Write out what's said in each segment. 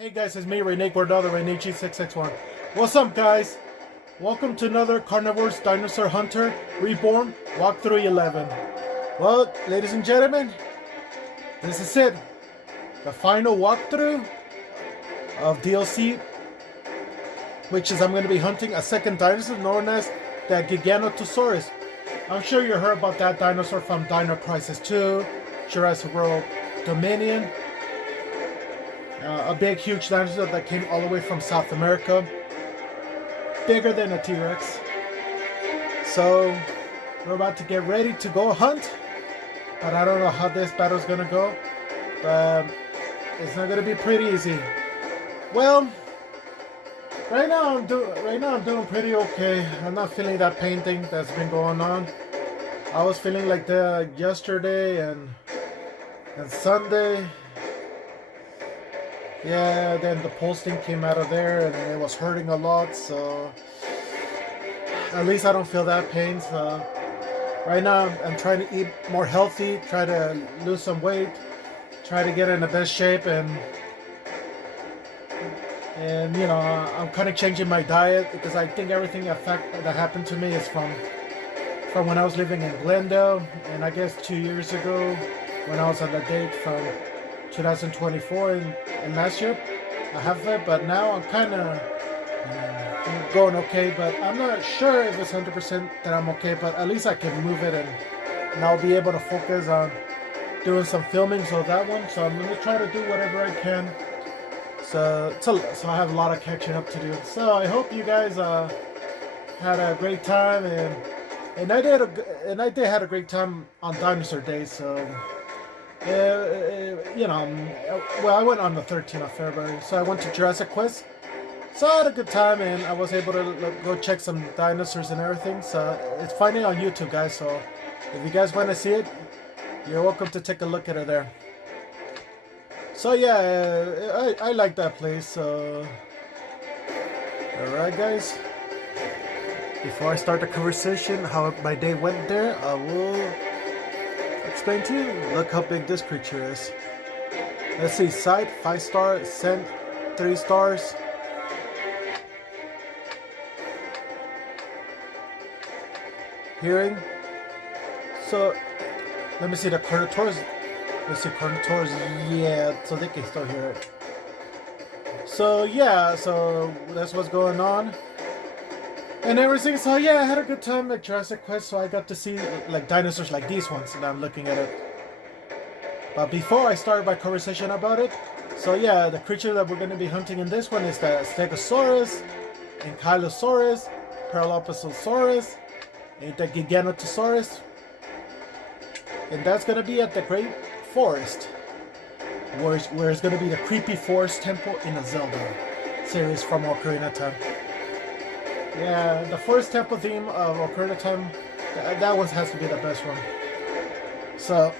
Hey guys, it's me, Renee Guardado, Renee661. What's up, guys? Welcome to another Carnivores Dinosaur Hunter Reborn Walkthrough 11. Well, ladies and gentlemen, this is it. The final walkthrough of DLC, which is I'm going to be hunting a second dinosaur known as the Giganotosaurus. I'm sure you heard about that dinosaur from Dino Crisis 2, Jurassic World Dominion. A big, huge dinosaur that came all the way from South America. Bigger than a T-Rex. So, we're about to get ready to go hunt. But I don't know how this battle's gonna go. But it's not gonna be pretty easy. Well, right now I'm doing pretty okay. I'm not feeling that pain thing that's been going on. I was feeling like that yesterday and Sunday. Yeah, then the pulse thing came out of there and it was hurting a lot, so at least I don't feel that pain. So right now I'm trying to eat more healthy, try to lose some weight, try to get in the best shape, and you know, I'm kind of changing my diet because I think everything that happened to me is from when I was living in Glendale, and I guess 2 years ago when I was on the date from 2024 and last year I have it, but now I'm kind of going okay, but I'm not sure if it's 100% that I'm okay, but at least I can move it and I'll be able to focus on doing some filmings of that one. So I'm going to try to do whatever I can, so I have a lot of catching up to do. So I hope you guys had a great time, and I did had a great time on Dinosaur Day. So you know, well, I went on the 13th of February, so I went to Jurassic Quest. So I had a good time, and I was able to go check some dinosaurs and everything. So it's finally on YouTube, guys. So if you guys want to see it, you're welcome to take a look at it there. So yeah, I like that place. So alright, guys. Before I start the conversation, how my day went there, I will explain to you. Look how big this creature is. Let's see, sight 5 stars, scent 3 stars. Hearing. So let me see the Carnivores. Let's see, Carnivores. Yeah, so they can still hear it. So yeah, so that's what's going on and everything. So yeah, I had a good time at Jurassic Quest, so I got to see like dinosaurs like these ones, and I'm looking at it. But before I start my conversation about it, so yeah, the creature that we're going to be hunting in this one is the Stegosaurus, Ankylosaurus, Parasaurolophus, and the Giganotosaurus, and that's going to be at the Great Forest, where it's going to be the creepy forest temple in the Zelda series from Ocarina of Time. Yeah, the Forest Temple theme of Ocarina of Time, that one has to be the best one. So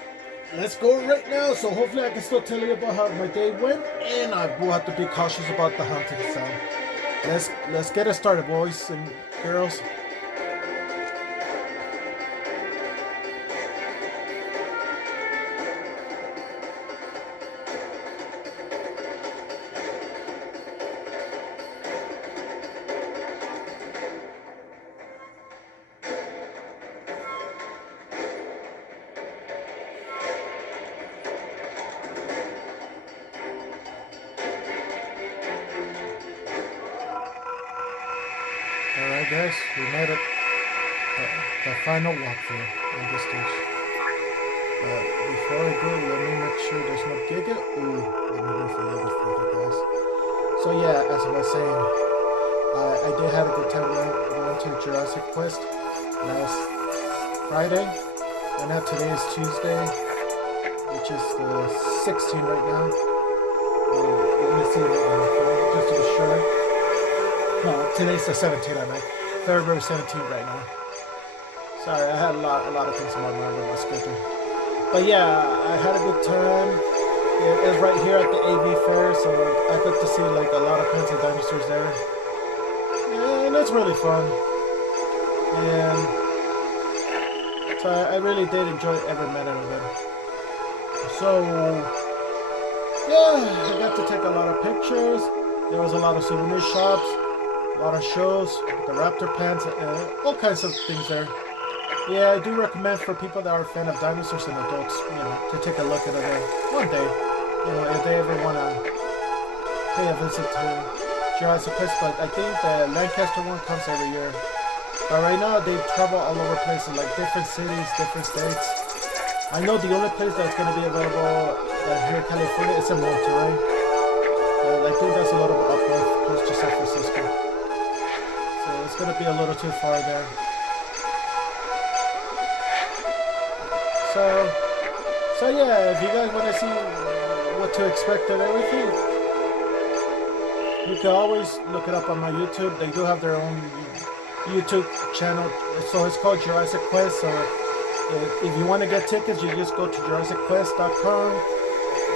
let's go right now. So hopefully I can still tell you about how my day went, and I will have to be cautious about the hunting. So let's get it started, boys and girls. Alright guys, we made it. The final walkthrough on this stage. Before I go, let me make sure there's no Giga. Ooh, let me move a little further, guys. So yeah, as I was saying, I did have a good time going to Jurassic Quest last Friday. And now today is Tuesday, which is the 16th right now. Let me see it on my phone, just to be sure. No, today's the 17th, I mean. February 17th right now. Sorry, I had a lot of things in my mind with my schedule. But yeah, I had a good time. It was right here at the AV Fair, so I got to see like a lot of kinds of dinosaurs there. And it's really fun. And so I really did enjoy every minute of it. So Yeah, I got to take a lot of pictures. There was a lot of souvenir shops, a lot of shows, the raptor pants, all kinds of things there. Yeah, I do recommend for people that are a fan of dinosaurs and adults, to take a look at it one day. If they ever want to pay a visit to Jurassic World. But I think the Lancaster one comes every year. But right now they travel all over places, like different cities, different states. I know the only place that's going to be available here in California is in Monterey. I think that's a little bit up north, close to San Francisco. So it's going to be a little too far there. So yeah, if you guys want to see what to expect and everything, you can always look it up on my YouTube. They do have their own YouTube channel, so it's called Jurassic Quest. So if you want to get tickets, you just go to JurassicQuest.com,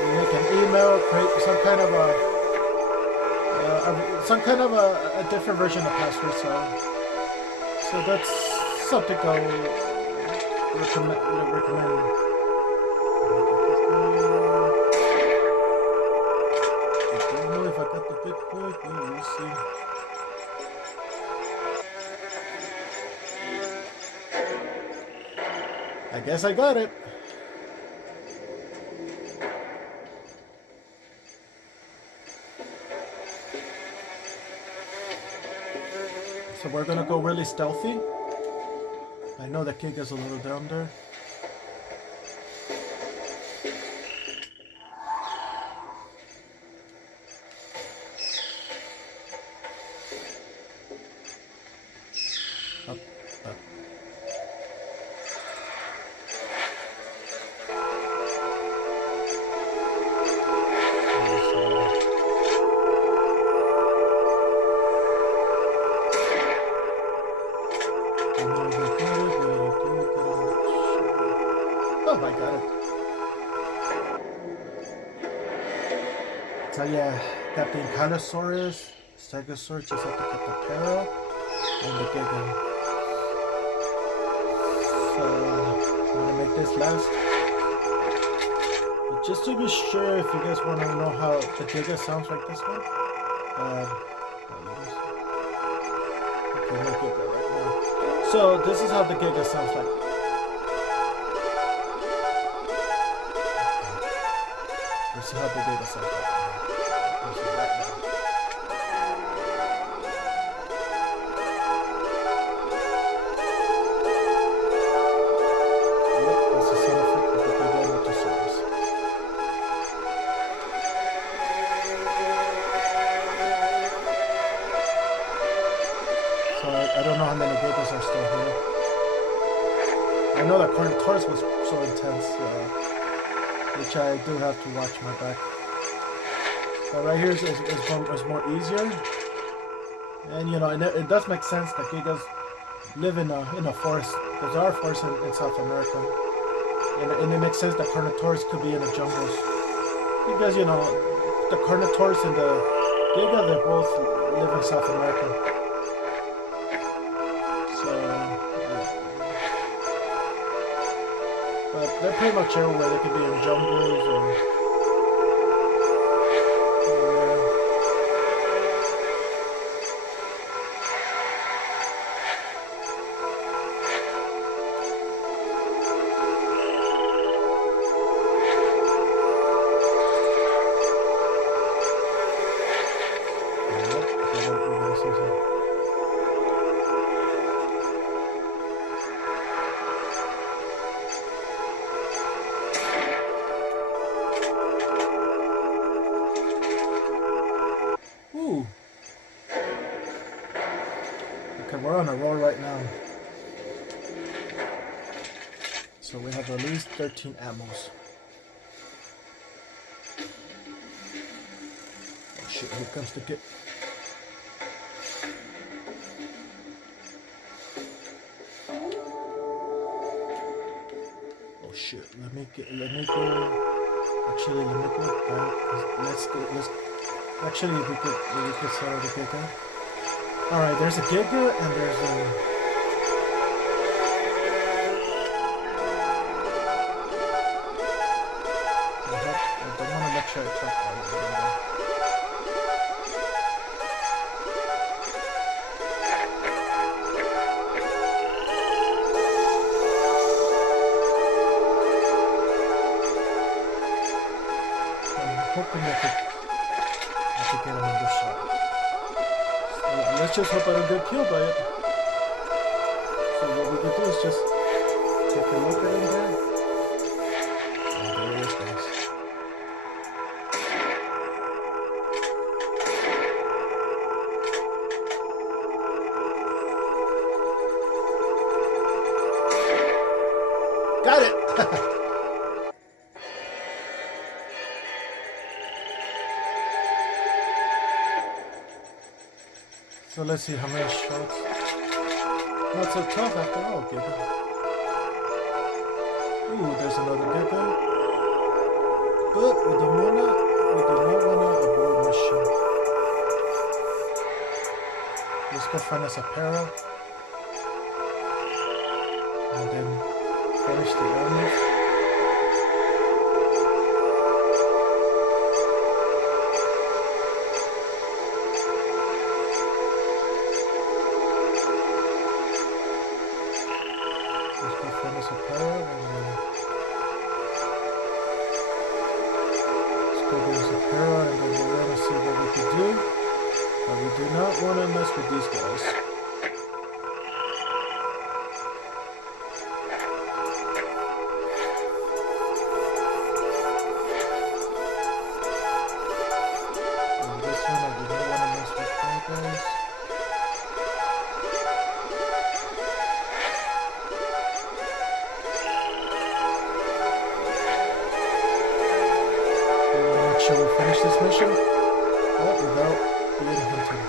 you make an email, create some kind of a different version of password. So that's something I'll recommend. I don't know if I got the big boy. We'll see. I guess I got it. So we're gonna go really stealthy. I know that Giga's a little down there. Up. Oh, I got it. So yeah, got the Ankylosaurus, Stegosaurus, just have to get the Para and the Giga. So I'm gonna make this last. But just to be sure, if you guys want to know how the Giga sounds like this one, okay, no Giga right now. So this is how the Giga sounds like. Let's see how the Giga sounds like. Right now. Yep, that's the sound effect of the Giganotosaurus. So I don't know how many Gigas are still here. I know that Carnivores was so intense, which I do have to watch my back. But right here is more easier, and it does make sense that Gigas live in a forest, because there are forests in South America, and it makes sense that Carnivores could be in the jungles, because the Carnivores and the Giga, they both live in South America. So, but they're pretty much everywhere. They could be in jungles or. Ooh. Okay, we're on a roll right now. So we have at least 13 ammos. Oh shit, here comes the kit. Oh shit, let me go. Actually, let me go back. Actually, we could sell the Giga. Alright, there's a Giga and there's a. I don't want to make sure I track that. think I could get another shot. So let's just hope I don't get killed by it. So what we could do is just take a look at him there. Oh, there he is, guys. Got it! So let's see how many shots. Not so tough after all, Giga. Ooh, there's another Giga. But we do not wanna abort mission. Let's go find us a para. And then finish the animals. Let's go find us a para and then let's go get us a para and then we're gonna see what we can do. But we do not want to mess with these guys. Shall we finish this mission? Oh, without being hunted.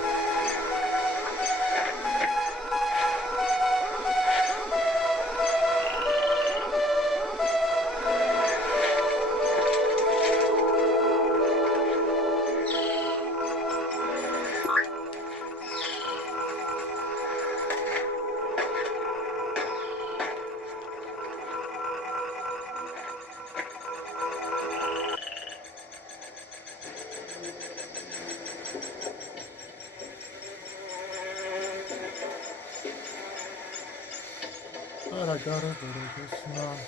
But I got it, but I guess not.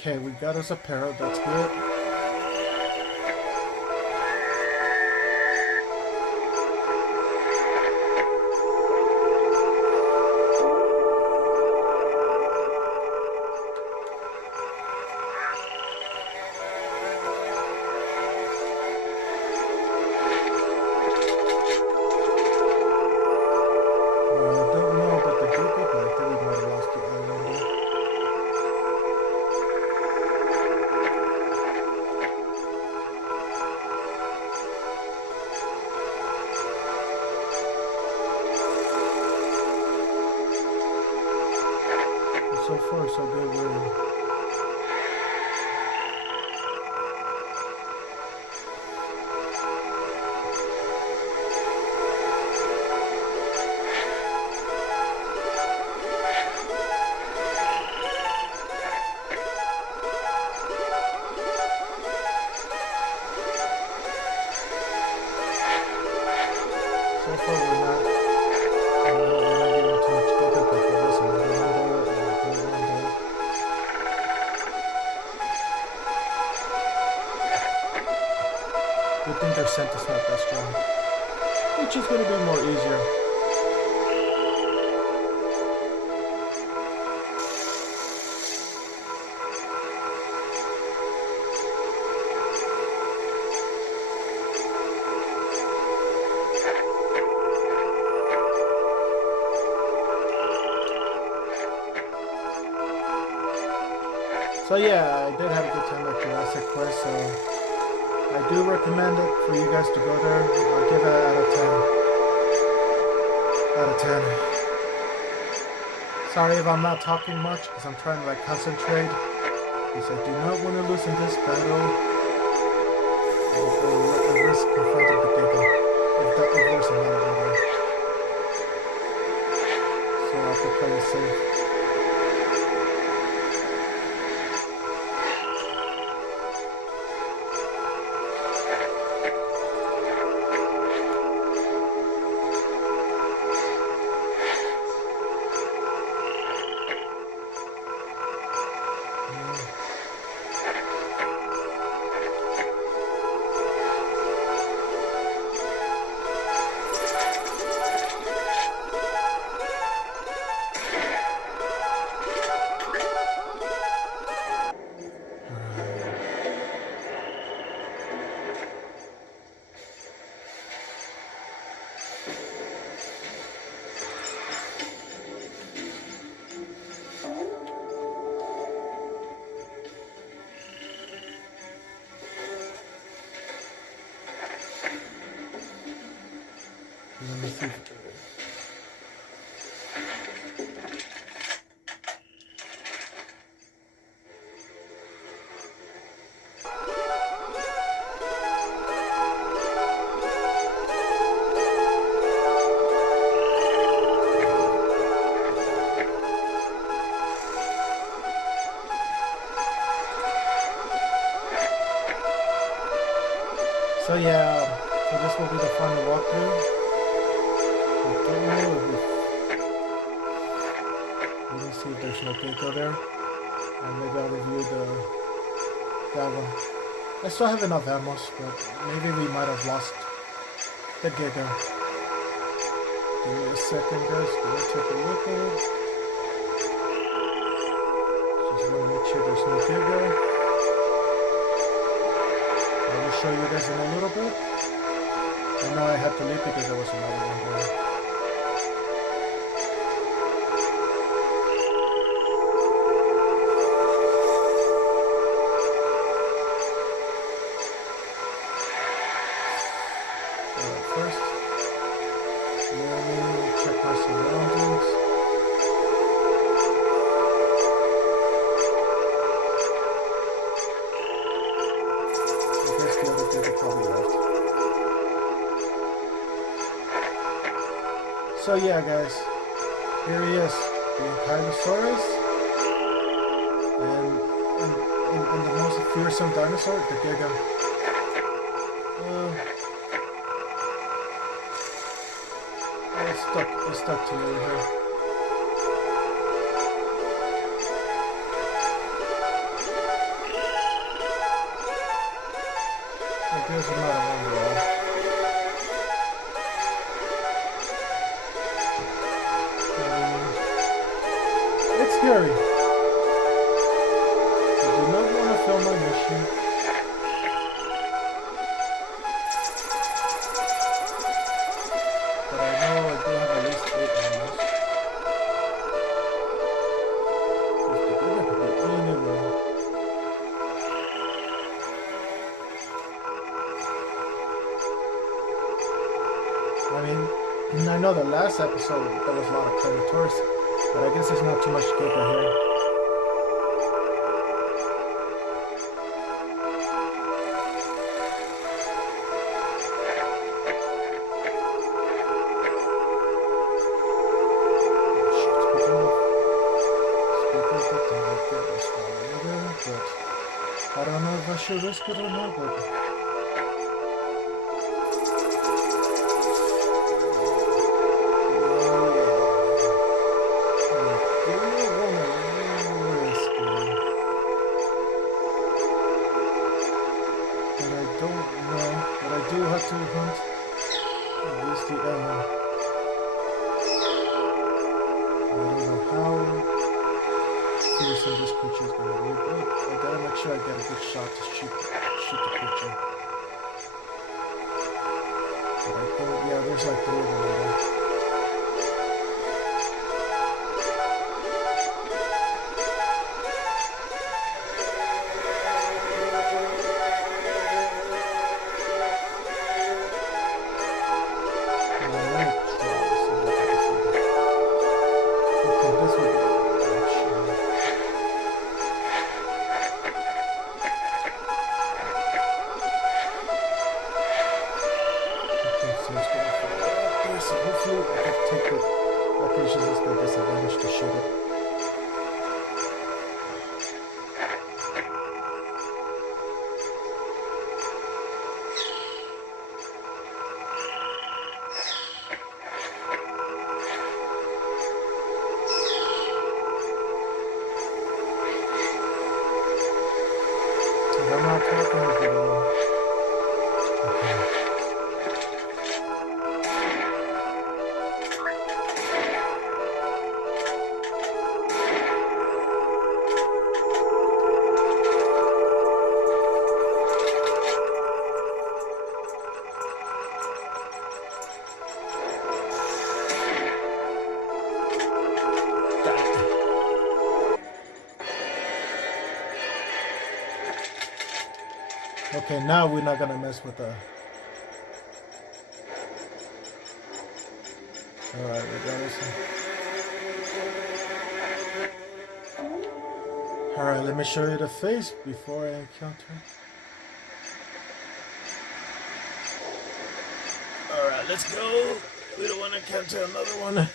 Okay, we got us a parrot, that's good. Well, I don't know about the group, but I think we might have lost the island. So far, so good. So far, we're not getting too much better, but there was another one there. Good thing their scent is not that strong, which is going to be more easier. So yeah, I did have a good time at Jurassic World, so I do recommend it for you guys to go there. I'll give it out of 10. Out of 10. Sorry if I'm not talking much, because I'm trying to like concentrate. Because I do not want to lose in this battle. Or risk confronting the Giga. If there's another one there. So I have to play it safe. Let me see. So yeah, so this will be the final walkthrough. Let me see if there's no Giga there. And maybe I'll review that one. I still have enough ammo, but maybe we might have lost the Giga. Give me a second, guys. Let me take a look at it. Just want to make sure there's no Giga. I will show you guys in a little bit. I know I had to leave because there was another one there. First, let me check my surroundings. I guess the other Giga probably left. So yeah, guys, here he is, the Ankylosaurus, and the most fearsome dinosaur, the Giga. It's stuck to me here. There's another one there. It's scary. I do not want to film my mission. But I know I do have at least 8 animals. Because the Giga could be anywhere. I mean, I know the last episode there was a lot of Carnivores, but I guess there's not too much Giga here. I don't know if I should risk it or not, but... I do have to hunt and use the ammo. I don't know how fearsome this creature is gonna be, but I gotta make sure I get a good shot to shoot the creature. But I think, yeah, there's like 3 of them in there. Actually, I could take it. Okay, it's just the disadvantage to shoot it. I'm not talking with you. Okay. Okay, now we're not gonna mess with the. Alright, we got this one. Alright, let me show you the face before I encounter. Alright, let's go. We don't want to encounter another one.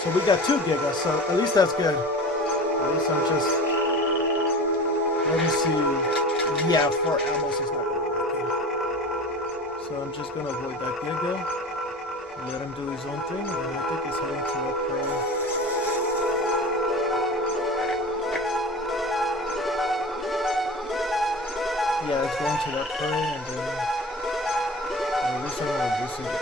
So we got 2 gigas, so at least that's good. At least I'm just... Let me see... Yeah, 4 ammos is not gonna work. So I'm just gonna avoid that giga. Let him do his own thing, and I think he's heading to a prey. Yeah, it's going to that prey, and then... At least I'm gonna do something.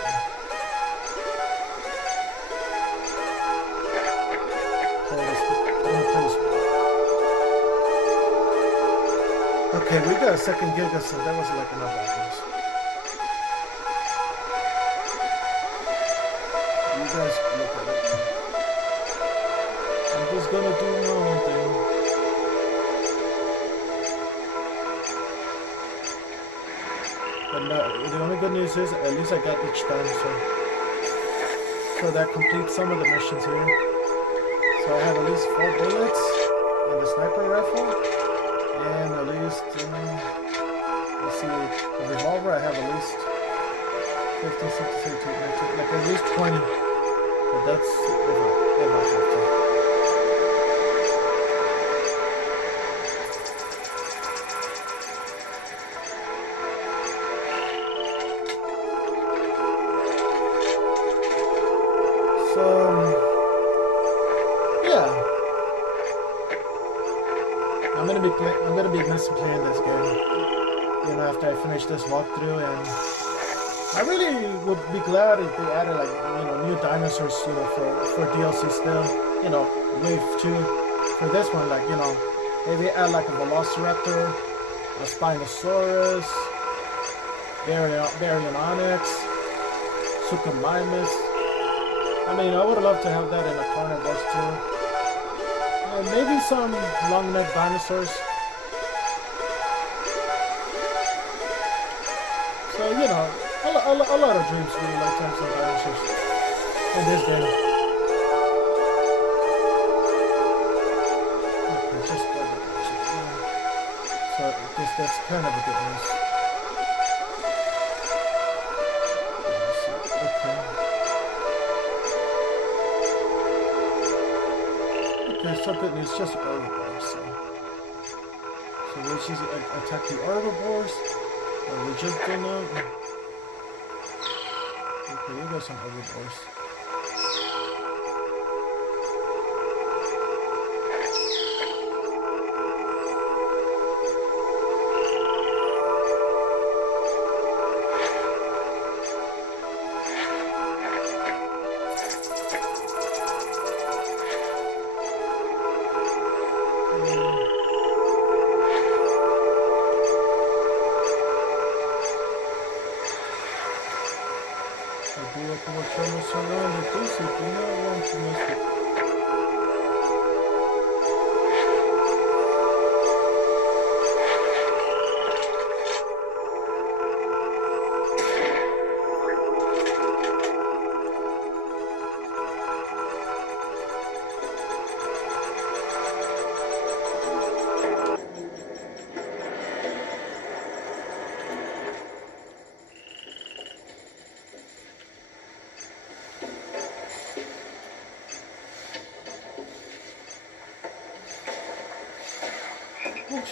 Okay, we got a 2nd giga, so that was like enough items. You guys look at it. I'm just gonna do my own thing. But no, the only good news is at least I got each dinosaur. So that completes some of the missions here. So I have at least 4 bullets on the sniper rifle, and at least, let's see, the revolver I have at least 15, 16, 17, 19, like at least 20, but that's if I have to. So, yeah. I'm gonna be missing playing this game. You know, after I finish this walkthrough, and I really would be glad if they added like, you know, new dinosaurs, you know, for DLC still. You know, Wave 2. For this one, like, you know, maybe add like a Velociraptor, a Spinosaurus, Baryonyx, Suchomimus. I mean, I would love to have that in a Carnivores too. And maybe some long-necked dinosaurs. So, you know, a lot of dreams really like to have some dinosaurs in this game. Okay, just double check. So, I guess that's kind of a good news. Okay, so good news, just herbivores. So we'll just attack the herbivores. We just gonna... Okay, we got some herbivores.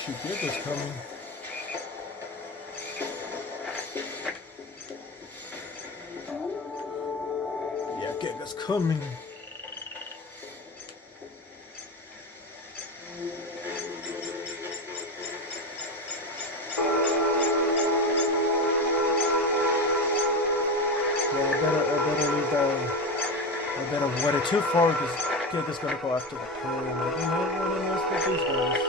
shoot, Giga's coming. Yeah, Giga's coming. I better wait it too far because Giga's gonna go after the crew and I do not want to mess with these guys.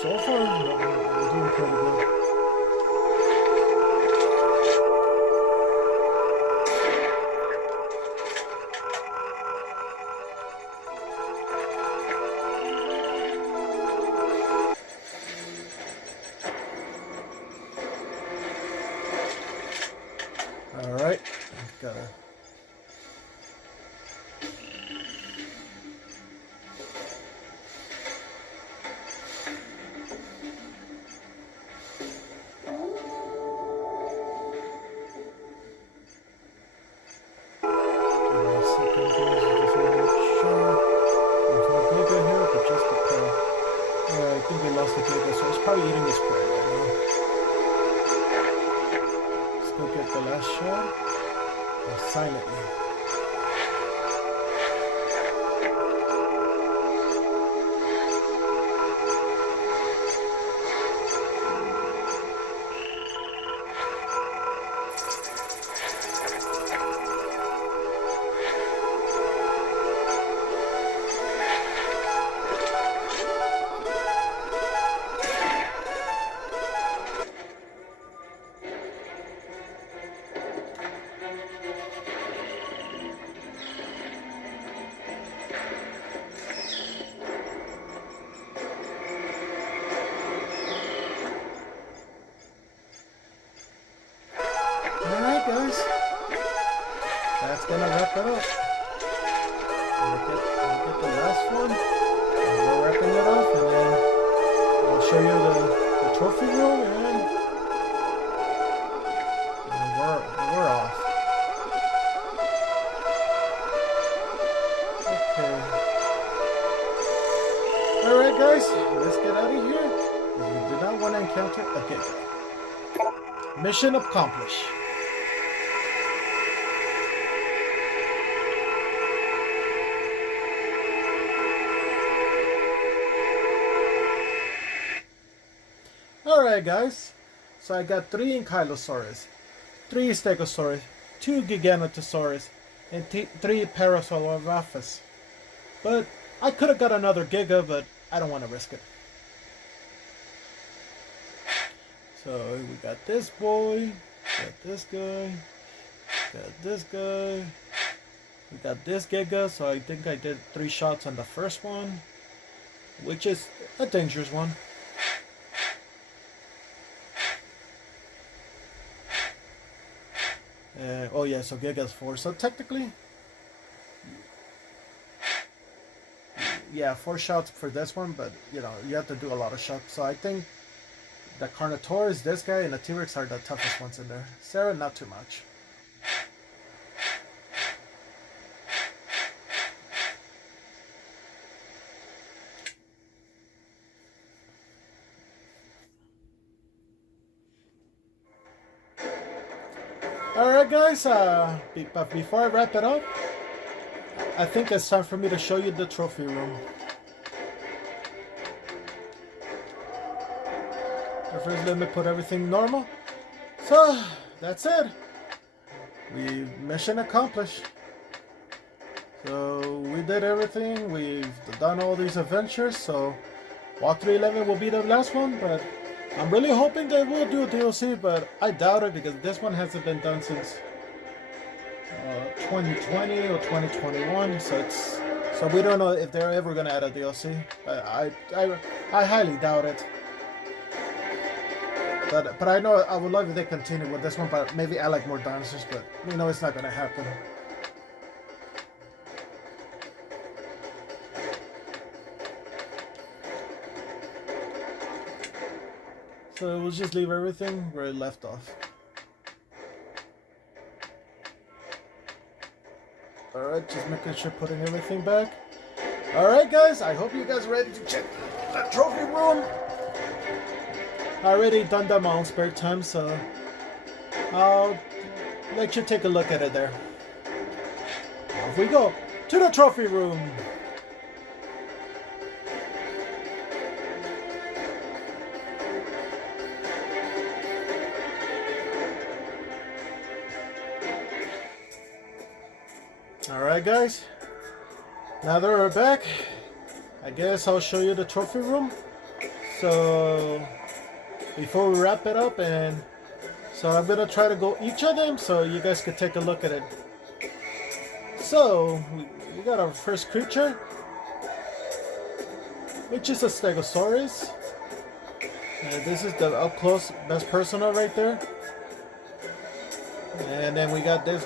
So far, we're doing pretty good. All right, got it. I think we lost the Giga, so it's probably eating his prey right now. Let's go get the last shot. Silently. Alright guys, that's gonna wrap it up. Look at the last one, and we're wrapping it off, and then I'll show you the trophy room, and we're off. Okay. Alright guys, let's get out of here, because we do not want to encounter a Giga. Mission accomplished. Alright guys, so I got 3 Ankylosaurus, 3 Stegosaurus, 2 Giganotosaurus, and 3 Parasaurolophus. But I could have got another Giga, but I don't want to risk it. So we got this boy, got this guy, got this guy, we got this Giga, so I think I did 3 shots on the first one, which is a dangerous one. Oh yeah, so Giga's 4. So technically, yeah, 4 shots for this one, but you know, you have to do a lot of shots. So I think the Carnivores, this guy, and the T-Rex are the toughest ones in there. Sarah, not too much. Alright guys, but before I wrap it up, I think it's time for me to show you the trophy room. But first, let me put everything normal. So, that's it. Mission accomplished. So, we did everything. We've done all these adventures. So, Walkthrough 11 will be the last one. But I'm really hoping they will do a DLC. But I doubt it because this one hasn't been done since 2020 or 2021. So we don't know if they're ever going to add a DLC. I highly doubt it. But I know I would love if they continue with this one, but maybe add like more dinosaurs, but we know it's not going to happen. So we'll just leave everything where it left off. Alright, just making sure putting everything back. Alright guys, I hope you guys are ready to check the trophy room. I already done that in my own spare time, so I'll let you take a look at it there. Off we go to the trophy room. Alright guys, now that we're back, I guess I'll show you the trophy room. So before we wrap it up, and so I'm gonna try to go each of them so you guys can take a look at it. So we got our first creature, which is a Stegosaurus, and this is the up close best personal right there. And then we got this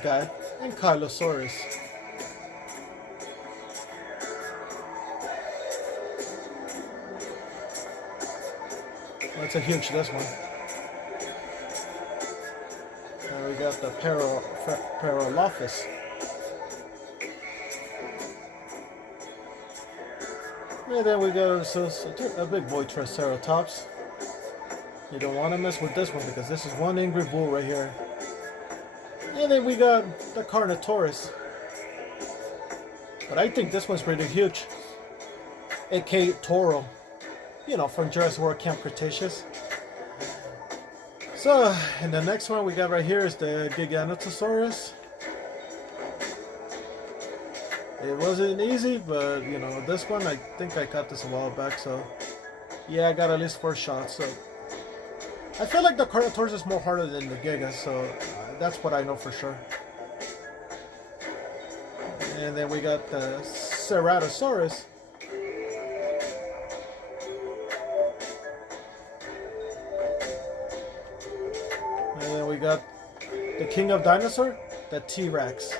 guy, Ankylosaurus. That's a huge, this one. And we got the Parasaurolophus. And then we got a big boy Triceratops. You don't want to mess with this one because this is one angry bull right here. And then we got the Carnivores. But I think this one's pretty huge. A.K.A. Toro. You know, from Jurassic World Camp Cretaceous. So, and the next one we got right here is the Giganotosaurus. It wasn't easy, but you know, this one I think I got this a while back, so yeah, I got at least 4 shots. So I feel like the Carnivores is more harder than the Giga, so that's what I know for sure. And then we got the Tyrannosaurus. And then we got the King of Dinosaur, the T-Rex.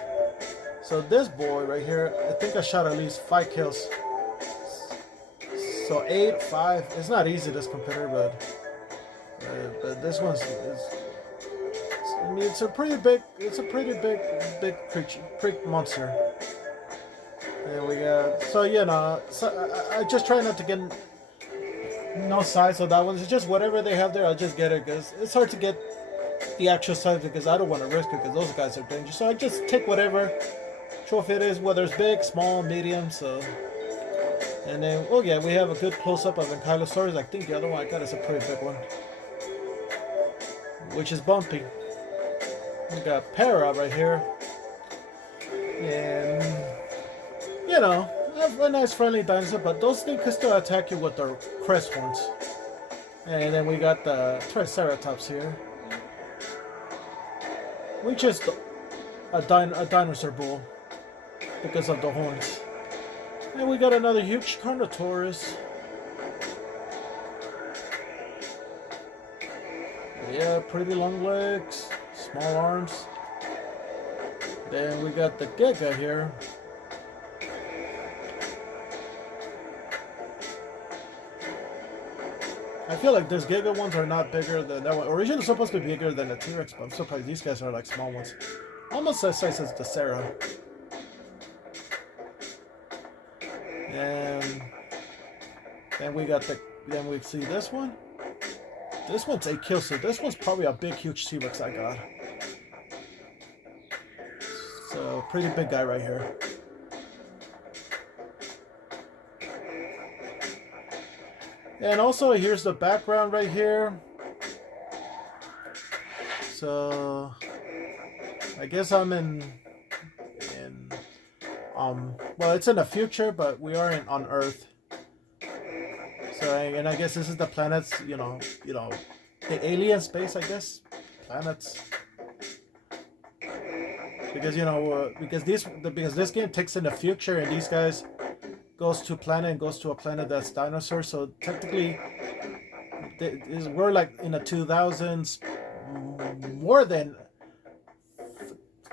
So this boy right here, I think I shot at least 5 kills. So 8, 5. It's not easy, this computer, but this one's I mean, it's a pretty big creature, big monster. And we got, so you know, so I just try not to get no size of that one. It's just whatever they have there, I'll just get it because it's hard to get the actual size because I don't want to risk it because those guys are dangerous. So I just take whatever trophy it is, whether it's big, small, medium. So, and then oh yeah, we have a good close up of Ankylosaurus. I think the other one I got is a pretty big one, which is bumpy. We got Para right here, and you know, a nice friendly dinosaur, but those things can still attack you with their crest horns. And then we got the Triceratops here, which is a dinosaur bull because of the horns. And we got another huge Carnivores. Yeah, pretty long legs, small arms. Then we got the Giga here. I feel like these Giga ones are not bigger than that one. Originally supposed to be bigger than the T-Rex, but I'm surprised these guys are like small ones. Almost the size as the Sarah. And then we got the, then we see this one. This one's 8 kills, so this one's probably a big, huge T-Rex I got. So, pretty big guy right here. And also here's the background right here. So I guess I'm in well, it's in the future, but we are on Earth. So and I guess this is the planets, you know, the alien space, I guess, planets. Because because this game takes in the future, and these guys goes to a planet that's dinosaur. So technically, we're like in the 2000s, more than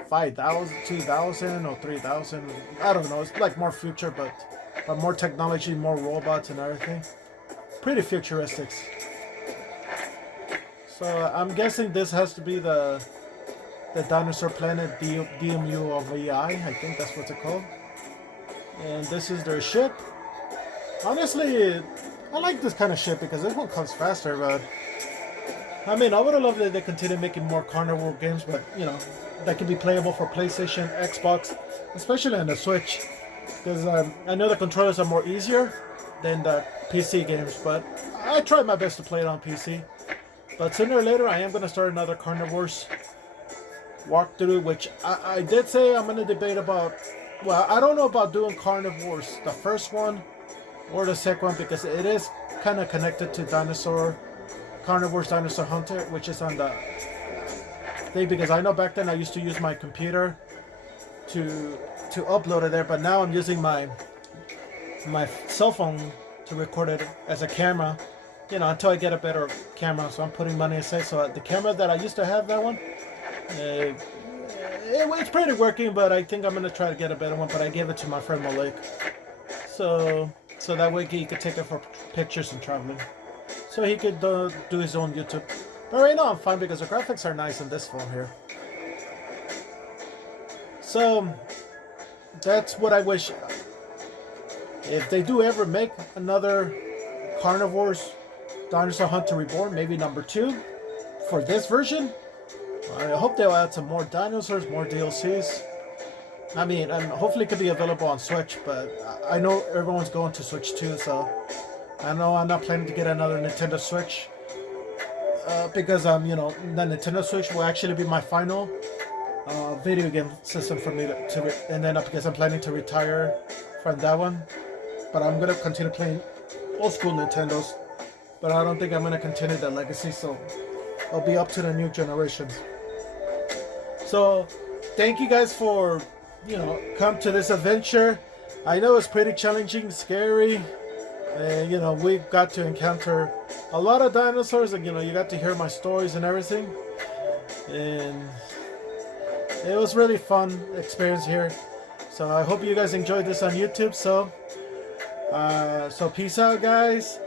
5,000, 2,000, or 3,000. I don't know. It's like more future, but more technology, more robots and everything. Pretty futuristic. So I'm guessing this has to be the dinosaur planet DMU of AI. I think that's what's it called. And this is their ship. Honestly, I like this kind of ship because this one comes faster, but I mean, I would have loved that they continue making more carnivore games, but that can be playable for PlayStation, Xbox, especially on the Switch, because I know the controllers are more easier than the PC games, but I tried my best to play it on PC. But sooner or later, I am going to start another Carnivores walkthrough, which I did say I'm going to debate about. Well, I don't know about doing Carnivores, the first one or the second one, because it is kind of connected to Carnivores Dinosaur Hunter, which is on the thing, because I know back then I used to use my computer to upload it there, but now I'm using my cell phone to record it as a camera, until I get a better camera. So I'm putting money aside. So the camera that I used to have, that one, it's pretty working, but I think I'm gonna try to get a better one. But I gave it to my friend Malik, so that way he could take it for pictures and traveling. So he could do his own YouTube. But right now I'm fine because the graphics are nice in this phone here. So that's what I wish. If they do ever make another Carnivores Dinosaur Hunter Reborn, maybe number 2 for this version, I hope they'll add some more dinosaurs, more DLCs. I mean, and hopefully it could be available on Switch, but I know everyone's going to Switch too, so I know I'm not planning to get another Nintendo Switch, because the Nintendo Switch will actually be my final video game system for me and then because I'm planning to retire from that one, but I'm gonna continue playing old school Nintendos, but I don't think I'm gonna continue the legacy, so I'll be up to the new generations. So thank you guys for come to this adventure. I know it's pretty challenging, scary. And we got to encounter a lot of dinosaurs, and you got to hear my stories and everything, and it was really fun experience here. So I hope you guys enjoyed this on YouTube. So peace out, guys,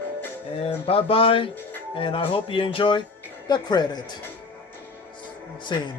and bye bye, and I hope you enjoy the credit scene.